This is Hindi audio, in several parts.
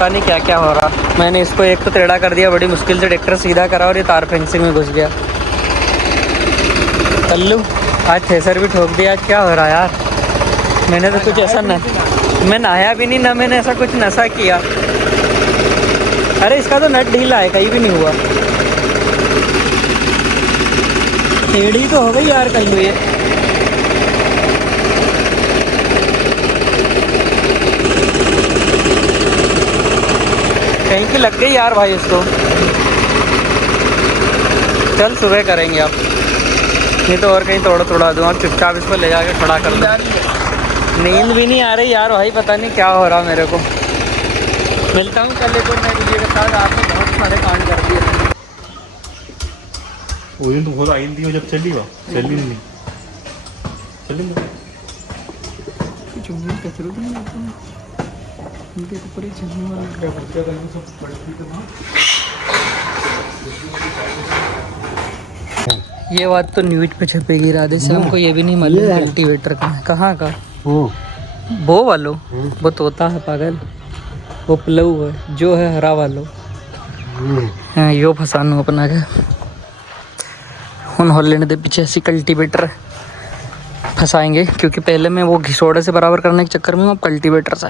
पता नहीं क्या क्या हो रहा। मैंने इसको एक तो टेढ़ा कर दिया, बड़ी मुश्किल से ट्रैक्टर सीधा करा और ये तार फेंसिंग में घुस गया। कल्लू आज थ्रेसर भी ठोक दिया। आज क्या हो रहा है यार? मैंने तो कुछ ऐसा न, मैं नहाया भी नहीं ना, मैंने ऐसा कुछ नशा किया। अरे इसका तो नट ढीला है, कहीं भी नहीं हुआ। टेढ़ी तो हो गई यार कल्लू ये। कहीं की लग गई यार भाई इसको। चल सुबह करेंगे आप, नहीं तो और कहीं तोड़ा दूँ। और चुपचाप इसको ले जाके खड़ा कर दो। नींद भी नहीं आ रही यार भाई, पता नहीं क्या हो रहा मेरे को। मिलता हूँ कल एक और नए वीडियो के साथ। आपने बहुत सारे कांड कर दिए। वो दिन तो बहुत आई थी जब चली वो चली नहीं चली नहीं चुम्बी कचरो तो नहीं आता इनके ऊपर ही चलने वाला क्या बच्चा करने सब पड़ती तो ना। ये बात तो न्यूज पे छपेगी राधे से। हमको ये भी नहीं मालूम कल्टीवेटर कहाँ का। वो वालो वो तोता है पागल, वो प्लव है जो है हरा वालो। हाँ यो फसानू अपना के उन हॉलैंड दे पीछे ऐसी कल्टीवेटर फंसाएंगे, क्योंकि पहले मैं वो घिसोड़े से बराबर करने के चक्कर में अब कल्टीवेटर से।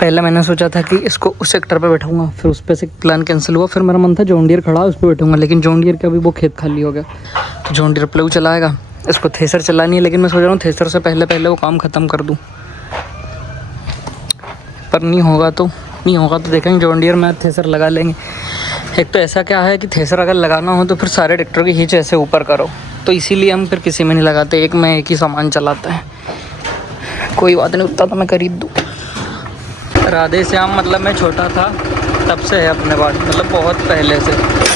पहले मैंने सोचा था कि इसको उस सेक्टर पे बैठाऊंगा, फिर उस पे से प्लान कैंसिल हुआ। फिर मेरा मन था जॉन डियर खड़ा उस पर बैठूंगा, लेकिन जॉन डियर का भी वो खेत खाली हो गया। तो जॉन डियर प्लव चलाएगा, इसको थ्रेसर चलानी है। लेकिन मैं सोच रहा हूँ थ्रेसर से पहले वो काम ख़त्म कर दूँ, पर नहीं होगा तो देखेंगे। जॉन डियर में थ्रेसर लगा लेंगे। एक तो ऐसा क्या है कि थ्रेसर अगर लगाना हो तो फिर सारे ट्रैक्टर की खींच ऐसे ऊपर करो, तो इसीलिए हम फिर किसी में नहीं लगाते। एक में एक ही सामान चलाते हैं। कोई बात नहीं, उतना तो मैं खरीद दूँ। राधे श्याम मतलब मैं छोटा था तब से है अपने पास, मतलब बहुत पहले से।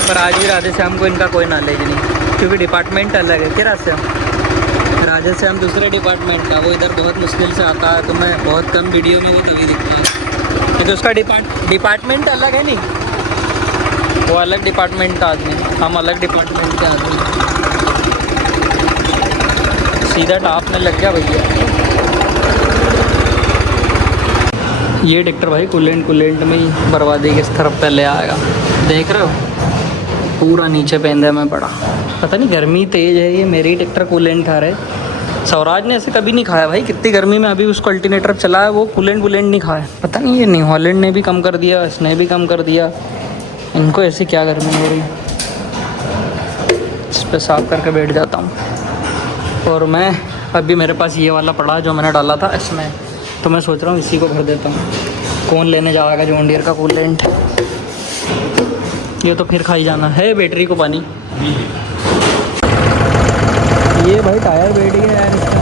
पर आज भी राधे श्याम को इनका कोई नॉलेज नहीं, क्योंकि डिपार्टमेंट अलग है। क्या राधे श्याम दूसरे डिपार्टमेंट का, वो इधर बहुत मुश्किल से आता है, तो मैं बहुत कम वीडियो में वो तभी दिखता है। तो उसका डिपार्टमेंट अलग है नहीं, वो अलग डिपार्टमेंट का आदमी, हम अलग डिपार्टमेंट के आदमी। सीधा टाप में लग गया भैया। ये ट्रैक्टर भाई कूलेंट में ही बर्बादी के इस तरफ पे ले आएगा। देख रहे हो पूरा नीचे पेंदे में पड़ा। पता नहीं गर्मी तेज़ है, ये मेरे ही ट्रैक्टर कूलेंट खा रहे। स्वराज ने ऐसे कभी नहीं खाया भाई, कितनी गर्मी में अभी उसको अल्टरनेटर चला है, वो कूलेंट नहीं खाया। पता नहीं ये न्यू हॉलैंड ने भी कम कर दिया, इसने भी कम कर दिया। इनको ऐसी क्या गर्मी हो रही। इस पर साफ करके बैठ जाता हूँ। और मैं अभी मेरे पास ये वाला पड़ा जो मैंने डाला था इसमें, तो मैं सोच रहा हूँ इसी को भर देता हूँ। कौन लेने जाएगा जॉन डियर का कूलेंट। ये तो फिर खाई जाना है बैटरी को पानी। ये भाई टायर बैठ गया यार इसका।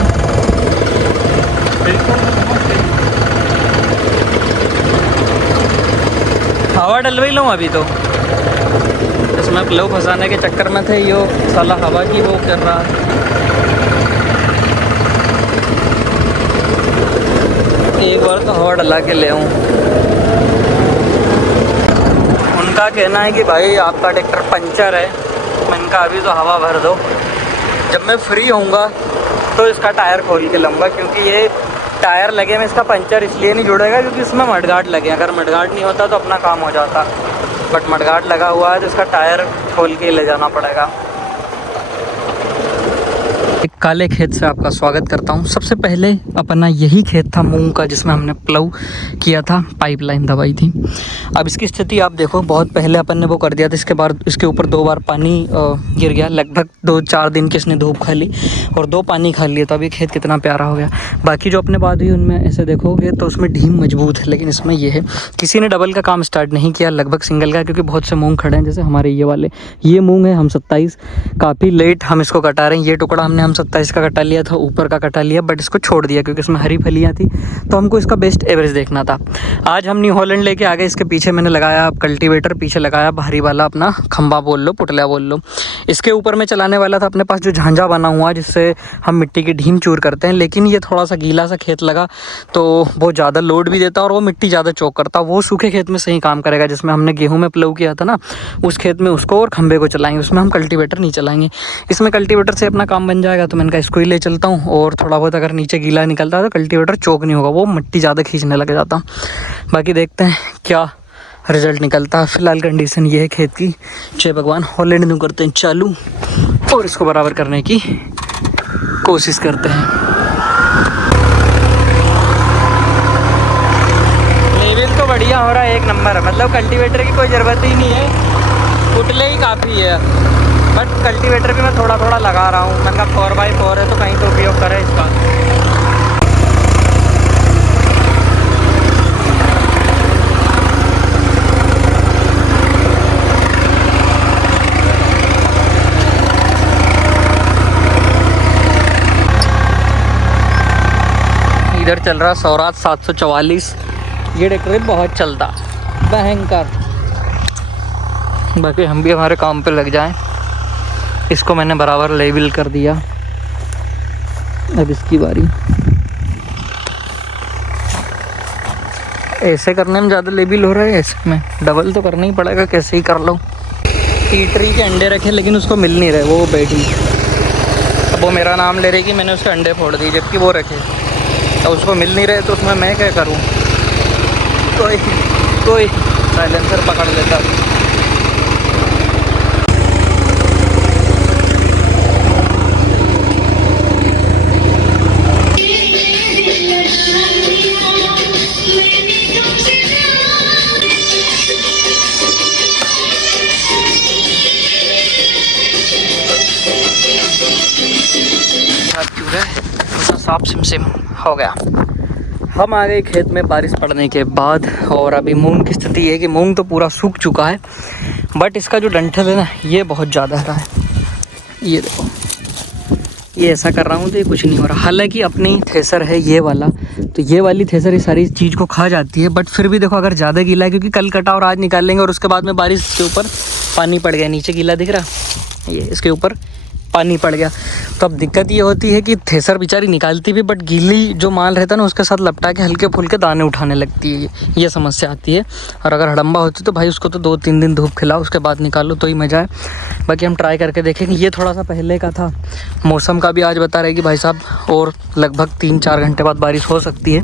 हवा डलवा ही लूँ अभी तो। इसमें प्लव फंसाने के चक्कर में थे, यो साला हवा की वो कर रहा है। एक बार तो हवा डला के ले आऊँ। उनका कहना है कि भाई आपका ट्रैक्टर पंचर है। मैंने कहा अभी तो हवा भर दो, जब मैं फ्री होऊंगा तो इसका टायर खोल के लूँगा, क्योंकि ये टायर लगे में इसका पंचर इसलिए नहीं जुड़ेगा क्योंकि इसमें मडगार्ड लगे। अगर मडगार्ड नहीं होता तो अपना काम हो जाता, बट मडगार्ड लगा हुआ है तो इसका टायर खोल के ले जाना पड़ेगा। एक काले खेत से आपका स्वागत करता हूं। सबसे पहले अपना यही खेत था मूंग का, जिसमें हमने प्लव किया था, पाइपलाइन दबाई थी। अब इसकी स्थिति आप देखो, बहुत पहले अपन ने वो कर दिया था। इसके बाद इसके ऊपर 2 बार पानी गिर गया। लगभग 2-4 दिन की इसने धूप खा ली और 2 पानी खा लिए, तो अभी खेत कितना प्यारा हो गया। बाकी जो अपने बाद हुई उनमें ऐसे देखोगे तो उसमें ढीम मजबूत है, लेकिन इसमें ये है किसी ने डबल का काम स्टार्ट नहीं किया, लगभग सिंगल का, क्योंकि बहुत से मूँग खड़े हैं। जैसे हमारे ये वाले ये मूँग है, हम 27 काफ़ी लेट हम इसको कटा रहे हैं। ये टुकड़ा हमने 27 का कटा लिया था, ऊपर का कटा लिया, बट इसको छोड़ दिया क्योंकि इसमें हरी फलियाँ थी, तो हमको इसका बेस्ट एवरेज देखना था। आज हम न्यू हॉलैंड लेके आ गए। इसके पीछे मैंने लगाया कल्टीवेटर, पीछे लगाया भारी वाला अपना खंबा बोल लो, पुटलिया बोल लो। इसके ऊपर में चलाने वाला था अपने पास जो झांझा बना हुआ है, जिससे हम मिट्टी की ढीम चूर करते हैं, लेकिन ये थोड़ा सा गीला सा खेत लगा तो वो ज़्यादा लोड भी देता और वो मिट्टी ज़्यादा चौक करता। वो सूखे खेत में सही काम करेगा, जिसमें हमने गेहूँ में प्लव किया था ना, उस खेत में उसको और खंबे को चलाएंगे, उसमें हम कल्टीवेटर नहीं चलाएंगे। इसमें कल्टीवेटर से अपना काम बन जाएगा तो मैंने कहा इसको ही ले चलता हूँ, और थोड़ा बहुत अगर नीचे गीला निकलता है तो कल्टीवेटर चोक नहीं होगा, वो मिट्टी ज़्यादा खींचने लग जाता। बाकी देखते हैं क्या रिजल्ट निकलता है। फिलहाल कंडीशन ये है खेत की। जय भगवान। हॉलैंड न्यू करते हैं चालू और इसको बराबर करने की कोशिश करते हैं। लेवल तो बढ़िया हो रहा है, एक नंबर है। मतलब कल्टीवेटर की कोई ज़रूरत ही नहीं है, पुटले ही काफ़ी है। बट कल्टीवेटर भी मैं थोड़ा थोड़ा लगा रहा हूँ। मैंने कहा 4x4 है तो कहीं तो उपयोग करें इसका। इधर चल रहा स्वराज 744। ये ट्रैक्टर बहुत चलता, भयंकर। बाकी हम भी हमारे काम पे लग जाएं। इसको मैंने बराबर लेवल कर दिया, अब इसकी बारी। ऐसे करने में ज़्यादा लेवल हो रहा है, ऐसे में डबल तो करना ही पड़ेगा, कैसे ही कर लो। टीटरी के अंडे रखे लेकिन उसको मिल नहीं रहे, वो बैठी। अब वो मेरा नाम ले रही कि मैंने उसके अंडे फोड़ दिए, जबकि वो रखे। अब उसको मिल नहीं रहे तो उसमें मैं क्या करूं। कोई साइलेंसर पकड़ लेता। साफ सिमसिम हो गया। हम आ गए खेत में बारिश पड़ने के बाद, और अभी मूंग की स्थिति ये है कि मूंग तो पूरा सूख चुका है, बट इसका जो डंठल है ना, ये बहुत ज़्यादा हरा है। ये देखो, ये ऐसा कर रहा हूँ तो ये कुछ नहीं हो रहा। हालांकि अपनी थ्रेसर है ये वाला, तो ये वाली थ्रेसर ये सारी चीज़ को खा जाती है, बट फिर भी देखो अगर ज़्यादा गीला है, क्योंकि कल कटा और आज निकाल लेंगे, और उसके बाद में बारिश के ऊपर पानी पड़ गया। नीचे गीला दिख रहा, ये इसके ऊपर पानी पड़ गया। तो अब दिक्कत ये होती है कि थ्रेसर बेचारी निकालती भी, बट गीली जो माल रहता है ना, उसके साथ लपटा के हल्के फुल्के दाने उठाने लगती है, ये समस्या आती है। और अगर हड़म्बा होती तो भाई उसको तो 2-3 दिन धूप खिलाओ, उसके बाद निकालो तो ही मज़ा है। बाकी हम ट्राई करके देखेंगे। ये थोड़ा सा पहले का था, मौसम का भी आज बता रहे कि भाई साहब और लगभग 3-4 घंटे बाद बारिश हो सकती है।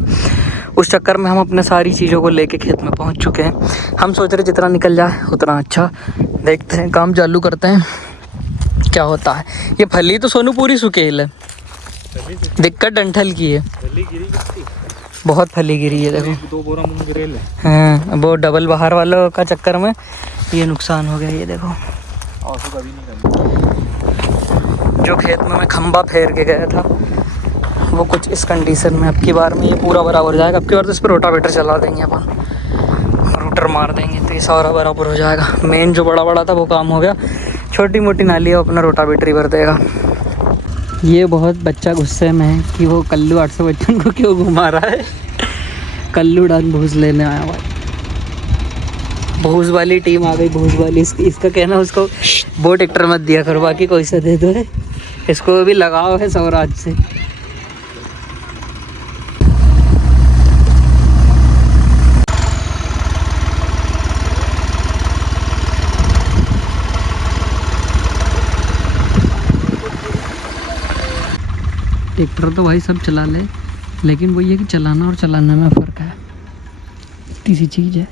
उस चक्कर में हम अपने सारी चीज़ों को लेके खेत में पहुँच चुके हैं। हम सोच रहे जितना निकल जाए उतना अच्छा। देखते हैं, काम चालू करते हैं, क्या होता है। ये फली तो सोनू पूरी सुकेल है, दिक्कत डंठल की है। बहुत फली गिरी है, देखो 2 बोरा मूंग गिरेल है। हाँ, वो डबल बाहर वालों का चक्कर में ये नुकसान हो गया। ये देखो, और तो कभी नहीं करना। जो खेत में मैं खंबा फेर के गया था वो कुछ इस कंडीशन में। अब की बार में ये पूरा बराबर हो जाएगा। अब की बार तो इस पर रोटावेटर चला देंगे अपन, रूटर मार देंगे तो ये सारा बराबर हो जाएगा। मेन जो बड़ा बड़ा था वो काम हो गया, छोटी मोटी नाली अपना रोटावेटर ही भर देगा। ये बहुत बच्चा गुस्से में है कि वो कल्लू 855 को क्यों घुमा रहा है। कल्लू डाल भूस लेने आया हुआ। भूस वाली टीम आ गई, भूस वाली। इसका कहना उसको वो ट्रैक्टर मत दिया करो, बाकी कोई सा दे दो है। इसको भी लगाव है स्वराज से। ट्रैक्टर तो भाई सब चला ले, लेकिन वो ये कि चलाना और चलाने में फ़र्क है। इतनी सी चीज़ है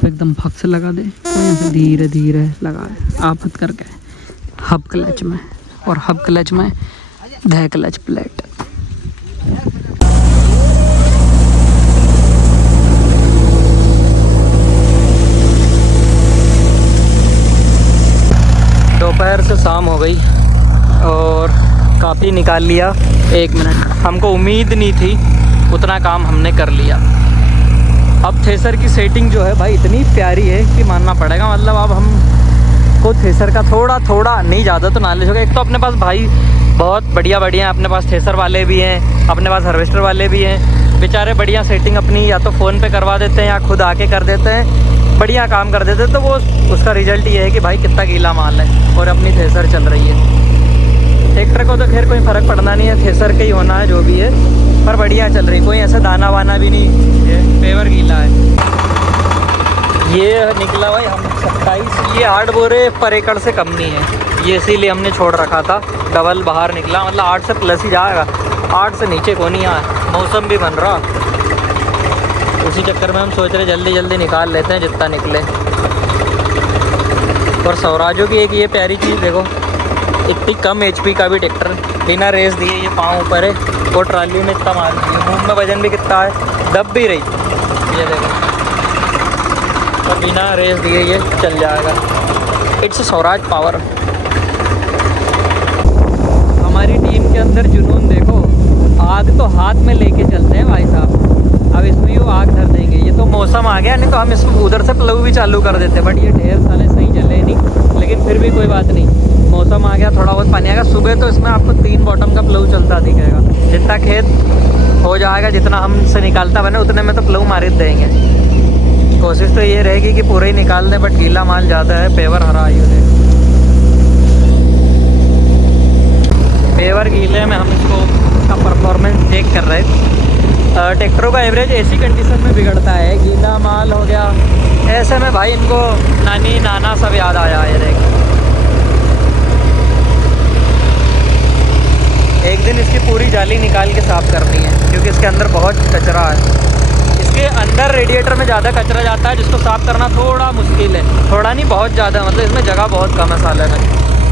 तो एकदम फक से लगा दे, तो धीरे धीरे लगा दे आफत करके। हब क्लच में, और हब क्लच में ध क्लच प्लेट। दोपहर से शाम हो गई और काफ़ी निकाल लिया। 1 मिनट, हमको उम्मीद नहीं थी, उतना काम हमने कर लिया। अब थ्रेसर की सेटिंग जो है भाई इतनी प्यारी है कि मानना पड़ेगा। मतलब अब हमको थ्रेसर का थोड़ा थोड़ा नहीं, ज़्यादा तो नॉलेज होगा। एक तो अपने पास भाई बहुत बढ़िया बढ़िया, अपने पास थ्रेसर वाले भी हैं, अपने पास हार्वेस्टर वाले भी हैं। बेचारे बढ़िया सेटिंग अपनी या तो फ़ोन पे करवा देते हैं या खुद आके कर देते हैं, बढ़िया काम कर देते हैं। तो वो उसका रिजल्ट ये है कि भाई कितना गीला माल है और अपनी थ्रेसर चल रही है। ट्रैक्टर को तो खैर कोई फ़र्क पड़ना नहीं है, थ्रेसर का ही होना है जो भी है, पर बढ़िया चल रही। कोई ऐसा दाना वाना भी नहीं है, पेवर गीला है। ये निकला भाई हम 27, ये 8 बोरे पर एकड़ से कम नहीं है, ये इसीलिए हमने छोड़ रखा था। डबल बाहर निकला, मतलब 8 से प्लस ही जाएगा, 8 से नीचे को नहीं आया। मौसम भी बन रहा, उसी चक्कर में हम सोच रहे जल्दी जल्दी निकाल लेते हैं जितना निकले। और स्वराजों की एक ये प्यारी चीज़ देखो, इतनी कम HP का भी ट्रैक्टर बिना रेस दिए, ये पाँव ऊपर है, वो ट्राली में इतना मार दिया, मुँह में वजन भी कितना है, दब भी रही, ये देखो, और बिना रेस दिए ये चल जाएगा। It's Swaraj power. हमारी टीम के अंदर जुनून देखो, आग तो हाथ में लेके चलते हैं भाई साहब। अब इसमें वो आग धर देंगे, ये तो मौसम आ गया, नहीं तो हम इसमें उधर से प्लव भी चालू कर देते, बट ये ढेर साले सही चले नहीं, लेकिन फिर भी कोई बात नहीं, मौसम आ गया, थोड़ा बहुत पानी आएगा। सुबह तो इसमें आपको 3 बॉटम का प्लव चलता दिखेगा, जितना खेत हो जाएगा, जितना हमसे निकालता बने उतने में तो प्लव मार ही देंगे। कोशिश तो ये रहेगी कि पूरे ही निकाल दें, बट गीला माल ज़्यादा है। पेवर हरा आई उन्हें, पेवर गीले में हम इसको इसका परफॉर्मेंस चेक कर रहे हैं। ट्रैक्टरों का एवरेज ऐसी कंडीशन में बिगड़ता है, गीला माल हो गया ऐसे में भाई इनको नानी नाना सब याद आ जाए। देख एक दिन इसकी पूरी जाली निकाल के साफ़ करनी है, क्योंकि इसके अंदर बहुत कचरा है। इसके अंदर रेडिएटर में ज़्यादा कचरा जाता है, जिसको साफ़ करना थोड़ा मुश्किल है, थोड़ा नहीं बहुत ज़्यादा, मतलब इसमें जगह बहुत कम है साले में।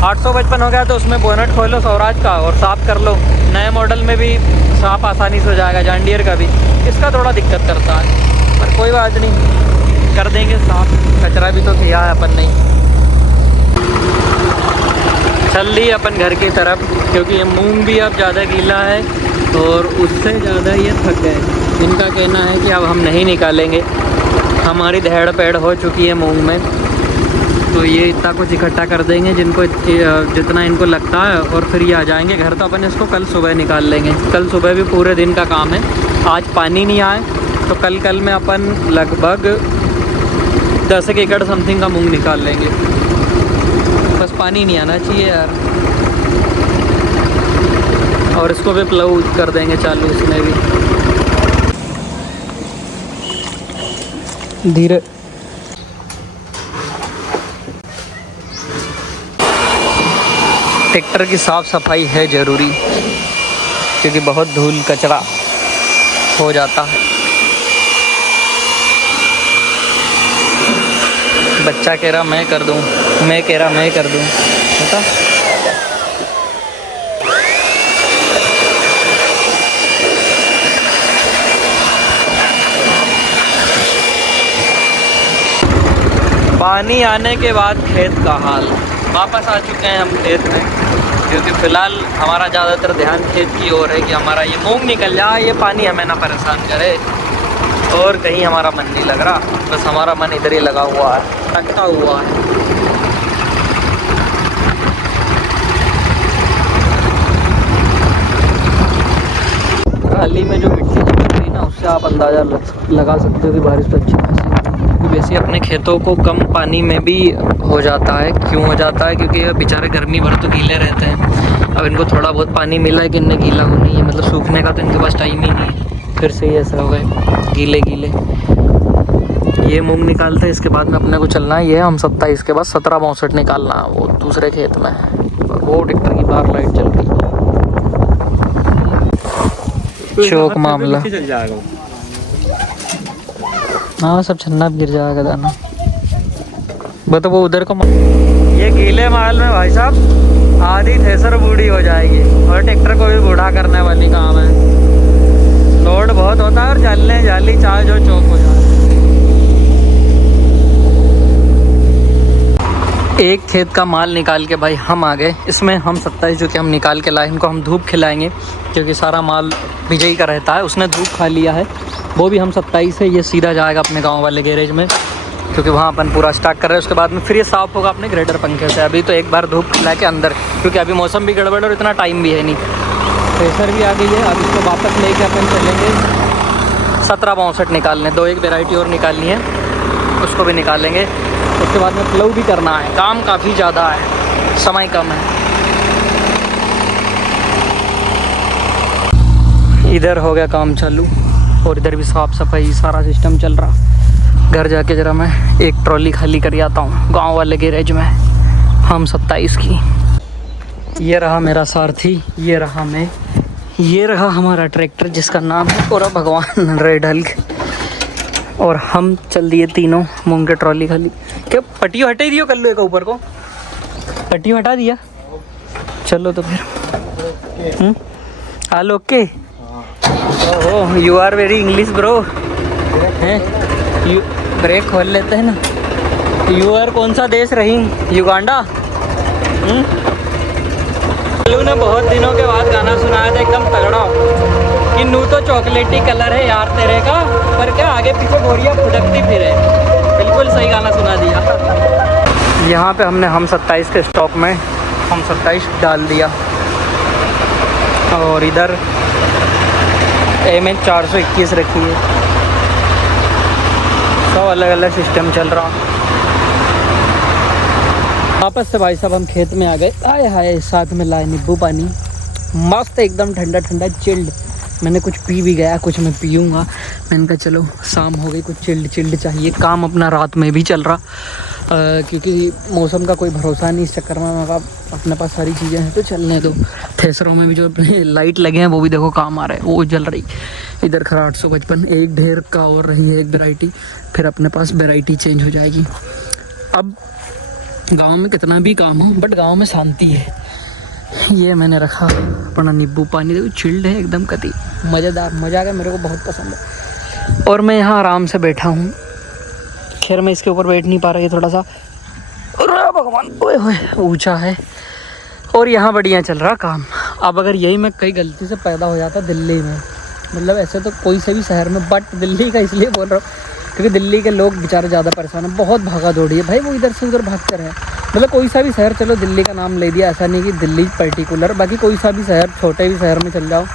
855 हो गया तो उसमें बोनट खोलो स्वराज का और साफ़ कर लो। नए मॉडल में भी साफ़ आसानी से हो जाएगा, जॉन डीयर का भी। इसका थोड़ा दिक्कत करता है, पर कोई बात नहीं, कर देंगे साफ़, कचरा भी तो किया है अपन ने। चल ली अपन घर की तरफ, क्योंकि ये मूंग भी अब ज़्यादा गीला है और उससे ज़्यादा ये थक गए। इनका कहना है कि अब हम नहीं निकालेंगे, हमारी दहेड़ पेड़ हो चुकी है मूंग में, तो ये इतना कुछ इकट्ठा कर देंगे जिनको जितना इनको लगता है, और फिर ये आ जाएंगे घर। तो अपन इसको कल सुबह निकाल लेंगे, कल सुबह भी पूरे दिन का काम है। आज पानी नहीं आए तो कल में अपन लगभग 10 एकड़ समथिंग का मूंग निकाल लेंगे। बस पानी नहीं आना चाहिए यार। और इसको भी प्लव कर देंगे चालू, इसमें भी धीरे। ट्रैक्टर की साफ़ सफाई है ज़रूरी, क्योंकि बहुत धूल कचरा हो जाता है। बच्चा कह रहा मैं कर दूं, मैं कह रहा मैं कर दूं, बता। पानी आने के बाद खेत का हाल। वापस आ चुके हैं हम खेत में, क्योंकि फ़िलहाल हमारा ज़्यादातर ध्यान खेत की ओर है कि हमारा ये मूंग निकल जाए, ये पानी हमें ना परेशान करे। और कहीं हमारा मन नहीं लग रहा, बस हमारा मन इधर ही लगा हुआ है, अटका हुआ है। ट्राली में जो मिट्टी जमी थी ना, उससे आप अंदाज़ा लगा सकते हो कि बारिश तो अच्छी खासी। वैसे अपने खेतों को कम पानी में भी हो जाता है। क्यों हो जाता है? क्योंकि बेचारे गर्मी भर तो गीले रहते हैं। अब इनको थोड़ा बहुत पानी मिला है कि इन्हें गीला हो नहीं है, मतलब सूखने का तो इनके पास टाइम ही नहीं है। फिर से ही ऐसा हो गए गीले गीले। ये मूंग निकालते हैं, इसके बाद में अपने को चलना है, ये हम 27 के बाद 1762 निकालना है, वो दूसरे खेत में। और वो ट्रैक्टर की बाहर लाइट चल रही है, चौक मामला। हाँ सब छन्ना गिर जाएगा दाना। तो वो उधर को ये गीले माल में भाई साहब आधी थ्रेसर बूढ़ी हो जाएगी, और ट्रैक्टर को भी बूढ़ा करने वाली काम है। लोड बहुत होता है और जाली जाली चाहे जो चौक हो जाए। एक खेत का माल निकाल के भाई हम आ गए। इसमें हम 27 जो कि हम निकाल के लाए, इनको हम धूप खिलाएंगे, क्योंकि सारा माल बिजई का रहता है। उसने धूप खा लिया है, वो भी हम 27 है। ये सीधा जाएगा अपने गांव वाले गैरेज में, क्योंकि वहाँ अपन पूरा स्टार्ट कर रहे हैं। उसके बाद में फिर ये साफ़ होगा अपने ग्रेडर पंखे से। अभी तो एक बार धूप खिला के अंदर, क्योंकि अभी मौसम भी गड़बड़ और इतना टाइम भी है नहीं। प्रेशर भी आ गई है। अब इसको वापस लेके अपन चलेंगे 1762 निकालने। 2-1 वेराइटी और निकालनी है, उसको भी निकालेंगे। उसके बाद में प्लव भी करना है। काम काफ़ी ज़्यादा है, समय कम है। इधर हो गया काम चालू, और इधर भी साफ़ सफाई सारा सिस्टम चल रहा। घर जाके ज़रा मैं एक ट्रॉली खाली कर आता हूँ गांव वाले गैरेज में हम 27 की। ये रहा मेरा सारथी, ये रहा मैं, ये रहा हमारा ट्रैक्टर जिसका नाम है पूरा भगवान रेड हल्क। और हम चल दिए तीनों मूंग के ट्रॉली खाली। क्या पट्टियों हटा ही दियो कर लो एक ऊपर को, पट्टियों हटा दिया। चलो तो फिर हाल okay. Oh you are very English bro. हैं यू ब्रेक खोल लेते हैं ना। यू आर कौन सा देश रही, युगांडा? लू ने बहुत दिनों के बाद गाना सुनाया था एकदम तगड़ा कि नू तो चॉकलेटी कलर है यार तेरे का, पर क्या आगे पीछे बोरिया फुदकती फिरे। बिल्कुल सही गाना सुना दिया। यहाँ पे हमने हम 27 के स्टॉक में हम 27 डाल दिया और इधर MH 421 रखी है। सब अलग अलग सिस्टम चल रहा। वापस से भाई साहब हम खेत में आ गए। आए हाय साथ में लाए नींबू पानी, मस्त एकदम ठंडा ठंडा चिल्ड। मैंने कुछ पी भी गया, कुछ मैं पीऊँगा। मैंने कहा चलो शाम हो गई, कुछ चिल्ड चिल्ड चाहिए। काम अपना रात में भी चल रहा क्योंकि मौसम का कोई भरोसा नहीं। इस चक्कर में मैं अपने पास सारी चीज़ें हैं तो चलने दो। थ्रेसरों में भी जो अपने लाइट लगे हैं वो भी देखो काम आ रहा है, वो जल रही। इधर खरा 855 एक ढेर का और रही है एक वैरायटी, फिर अपने पास वैरायटी चेंज हो जाएगी। अब गांव में कितना भी काम हो बट गांव में शांति है। ये मैंने रखा अपना नींबू पानी, देखो चिल्ड है एकदम कति मज़ेदार, मज़ा आ गया, मेरे को बहुत पसंद है। और मैं यहाँ आराम से बैठा हूँ। खैर मैं इसके ऊपर बैठ नहीं पा रहा, ये थोड़ा सा भगवान ओए होए ऊंचा है। और यहाँ बढ़िया चल रहा काम। अब अगर यही मैं कई गलती से पैदा हो जाता दिल्ली में, मतलब ऐसे तो कोई से भी शहर में, बट दिल्ली का इसलिए बोल रहा हूँ क्योंकि दिल्ली के लोग बेचारे ज़्यादा परेशान हैं, बहुत भागा दौड़ी है भाई, वो इधर से उधर भागते रहे। मतलब कोई सा भी शहर, चलो दिल्ली का नाम ले दिया, ऐसा नहीं कि दिल्ली पर्टिकुलर, बाकी कोई सा भी शहर, छोटे भी शहर में चल जाओ,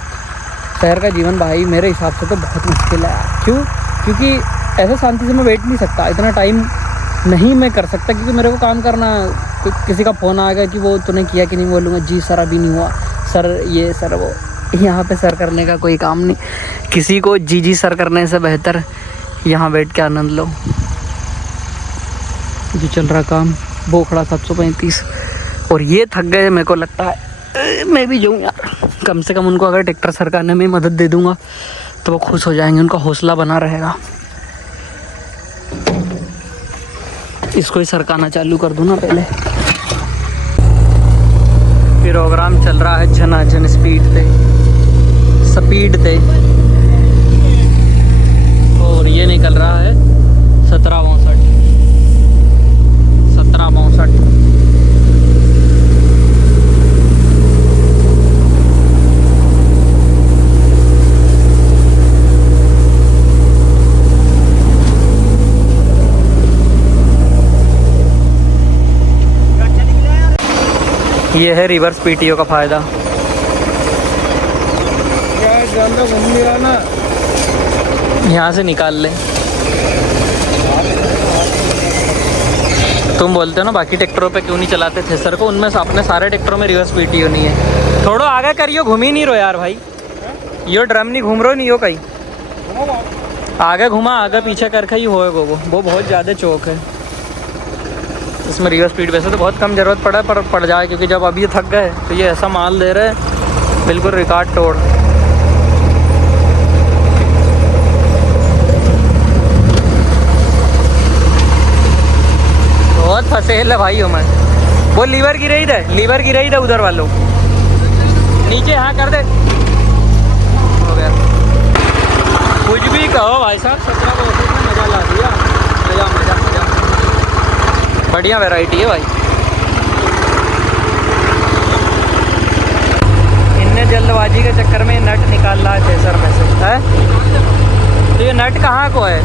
शहर का जीवन भाई मेरे हिसाब से तो बहुत मुश्किल है। क्यों? क्योंकि ऐसा शांति से मैं बैठ नहीं सकता, इतना टाइम नहीं मैं कर सकता क्योंकि मेरे को काम करना। किसी का फ़ोन आ गया कि वो तूने किया कि नहीं, बोलूँगा जी सर अभी नहीं हुआ, सर ये सर वो। यहाँ पे सर करने का कोई काम नहीं, किसी को जी सर करने से बेहतर यहाँ बैठ के आनंद लो। जो चल रहा काम बोखड़ा 735 और ये थक गए, मेरे को लगता है मैं भी जाऊँ यार। कम से कम उनको अगर ट्रैक्टर सरकाने में मदद दे दूँगा तो वो खुश हो जाएंगे, उनका हौसला बना रहेगा। इसको ही सरकाना चालू कर दूँ ना पहले। प्रोग्राम चल रहा है झनाझन स्पीड पे और ये निकल रहा है 1762। ये है रिवर्स PTO का फ़ायदा। यहाँ से निकाल ले। तुम बोलते हो ना बाकी ट्रैक्टरों पे क्यों नहीं चलाते थे सर को, उनमें से अपने सारे ट्रैक्टरों में रिवर्स PTO नहीं है। थोड़ा आगे करियो, घूम ही नहीं रहो यार भाई, यो ड्रम नहीं घूम रहो नहीं हो कहीं। आगे घुमा, आगे पीछे करके ही होएगा वो बहुत ज़्यादा चौक है इसमें। रिवर्स स्पीड वैसे तो बहुत कम ज़रूरत पड़ जाए क्योंकि जब अभी थक गए तो ये ऐसा माल दे रहे बिल्कुल रिकॉर्ड तोड़। बहुत फंसेल है भाई हो मैं। वो लीवर गिर रही था उधर वालों नीचे, हाँ कर दे, हो गया। कुछ भी कहो भाई साहब, 17 को मज़ा ला दिया, मज़ा बढ़िया वैरायटी है भाई। इनने जल्दबाजी के चक्कर में नट निकाल रहा है सर में से है। तो ये नट कहाँ को है?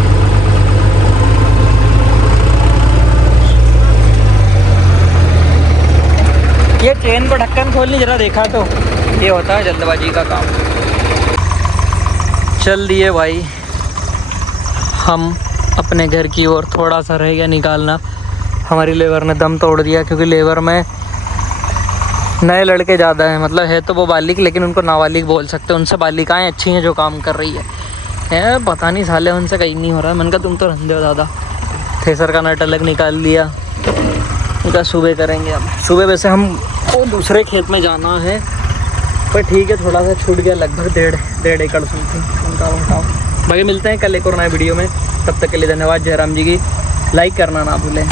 ये चेन को ढक्कन खोलनी जरा देखा तो, ये होता है जल्दबाजी का काम। चल दिए भाई हम अपने घर की ओर, थोड़ा सा रह गया निकालना। हमारी लेबर ने दम तोड़ दिया क्योंकि लेबर में नए लड़के ज़्यादा हैं, मतलब है तो वो बालिग लेकिन उनको नाबालिग बोल सकते हैं। उनसे बालिकाएं अच्छी हैं जो काम कर रही है। है, पता नहीं साले उनसे कहीं नहीं हो रहा है। मैंने कहा तुम तो रंधे हो दादा, थ्रेसर का नट अलग निकाल लिया। उनका सुबह करेंगे अब। सुबह वैसे हम वो दूसरे खेत में जाना है, पर ठीक है थोड़ा सा छूट गया, लगभग डेढ़ एकड़ समथिंग उनका। बाकी मिलते हैं कल एक और नए वीडियो में, तब तक के लिए धन्यवाद। जयराम जी की लाइक करना ना भूलें।